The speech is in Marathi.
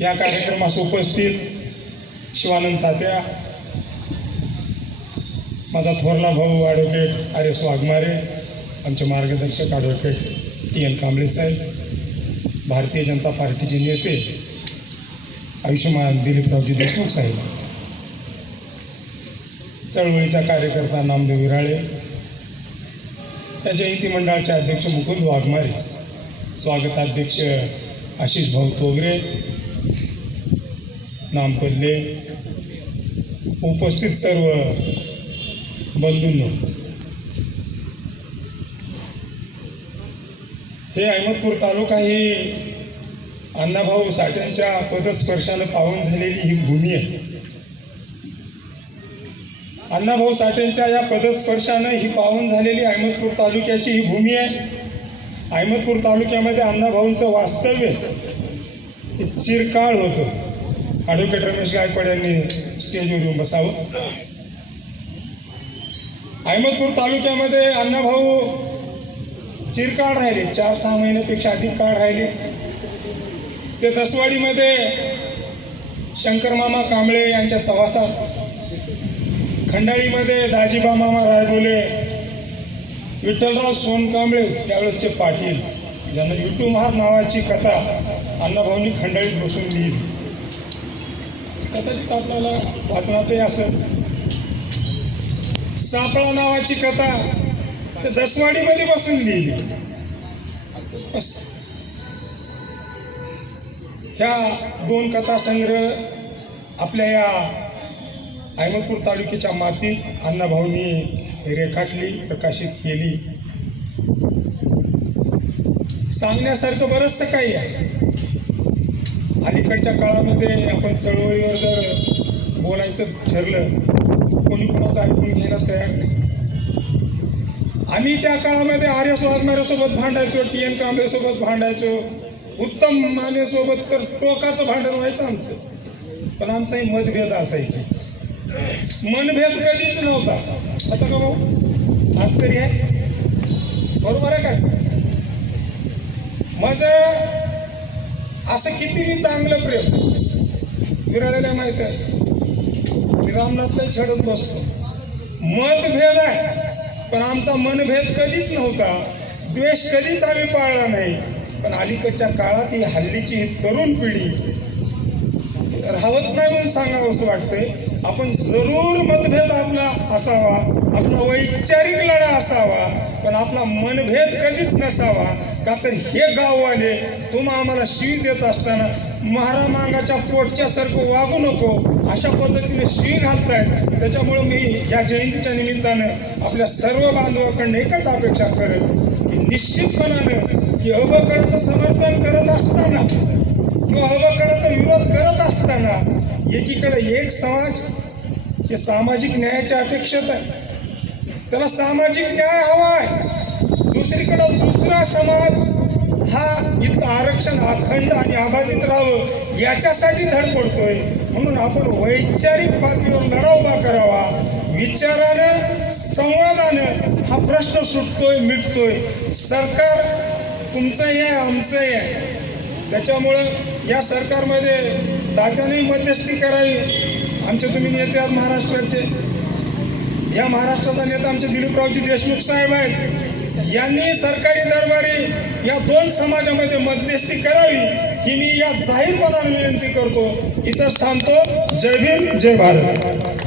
या कार्यक्रमास उपस्थित शिवानंद तात्या, माझा थोरला भाऊ ॲडव्होकेट आर एस वाघमारे, आमचे मार्गदर्शक ॲडव्होकेट टी एन कांबळे साहेब, भारतीय जनता पार्टीचे नेते आयुष्यमान दिलीपरावजी देशमुख साहेब, चळवळीचा कार्यकर्ता नामदेव विराळे, त्या जयंती मंडळाचे अध्यक्ष मुकुंद वाघमारे, स्वागताध्यक्ष आशिष भाऊ तोगरे, नामपल्ले, उपस्थित सर्व बंधूंनो, हे अहमदपूर तालुका ही अण्णाभाऊ साठ्यांच्या पदस्पर्शानं पावन झालेली ही भूमी आहे. अण्णाभाऊ साठ्यांच्या या पदस्पर्शानं ही पावन झालेली अहमदपूर तालुक्याची ही भूमी आहे. अहमदपूर तालुक्यामध्ये अण्णाभाऊंचं वास्तव्य हे चिरकाळ होतं. ॲडव्होकेट रमेश गायकवाड यांनी स्टेजवर येऊन बसावं. अहमदपूर तालुक्यामध्ये अण्णाभाऊ चिरकाळ राहिले, 4-6 महिन्यापेक्षा अधिक काळ राहिले. ते दसवाडीमध्ये शंकरमामा कांबळे यांच्या सहवासात, खंडाळीमध्ये दाजीबा मामा रायबोले, विठ्ठलराव सोनकांबळे त्यावेळेसचे पाटील, ज्यांना विठू महार नावाची कथा अण्णाभाऊंनी खंडाळीत बसून लिहिली. कदाचित आपल्याला वाचनातही असं. सापळा नावाची कथा ते दसवाडीमध्ये बसून लिहिली. ह्या 2 कथासंग्रह आपल्या या अहमदपूर तालुक्याच्या मातीत अण्णाभाऊंनी रेखाटली, प्रकाशित केली. सांगण्यासारखं बरंचसं काही आहे. अलीकडच्या काळामध्ये आपण चळवळीवर जर बोलायचं ठरलं, कोणी कोणाचं ऐकून घ्यायला तयार नाही. आम्ही त्या काळामध्ये आर एस वाघमारेसोबत भांडायचो, टी एन कांबळेसोबत भांडायचो, उत्तम मानेसोबत तर टोकाचं भांडण व्हायचं आमचं. पण आमचाही मतभेद असायचे. मनभेद कधीच नव्हता. आता का भाऊ आज तरी आहे, बरोबर आहे का? माझं असं किती मी चांगलं प्रेम विराळायला माहीत आहे. मी रामनाथलाही छेडत बसतो. मतभेद आहे पण आमचा मनभेद कधीच नव्हता. द्वेष कधीच आम्ही पाळला नाही. पण अलीकडच्या काळात ही हल्लीची ही तरुण पिढी राहत नाही म्हणून सांगावं असं वाटतंय. आपण जरूर मतभेद आपला असावा, आपला वैचारिक लढा असावा, पण आपला मनभेद कधीच नसावा. का तर हे गाववाले तुम्हा आम्हाला शिवी देत असताना महारामांगाच्या पोटच्यासारखं वागू नको अशा पद्धतीने शिवी घालतायत. त्याच्यामुळं मी या जयंतीच्या निमित्तानं आपल्या सर्व बांधवाकडून एकच अपेक्षा करत की निश्चितपणानं की अबकडाचं समर्थन करत असताना किंवा अबकडाचा विरोध करत असताना एकीकडे एक समाज हे सामाजिक न्यायाच्या अपेक्षेत आहे, त्याला सामाजिक न्याय हवा आहे. दुसरीकडं दुसरा समाज हा इथलं आरक्षण अखंड आणि अबाधित राहावं याच्यासाठी धडपडतोय. म्हणून आपण वैचारिक पातळीवर लढा उभा करावा. विचारानं, संवादानं हा प्रश्न सुटतोय, मिटतोय. सरकार तुमचंही आहे, आमचंही आहे. त्याच्यामुळं या सरकारमध्ये तात्यानेही मध्यस्थी करावी. आमचे तुम्ही नेते आहात महाराष्ट्राचे. या महाराष्ट्राचा नेता आमचे दिलीपरावजी देशमुख साहेब आहेत. यांनी सरकारी दरबारी या 2 समाजामध्ये मध्यस्थी करावी ही मी या जाहीरपणाने विनंती करतो. इथंच थांबतो. जय भीम, जय भारत.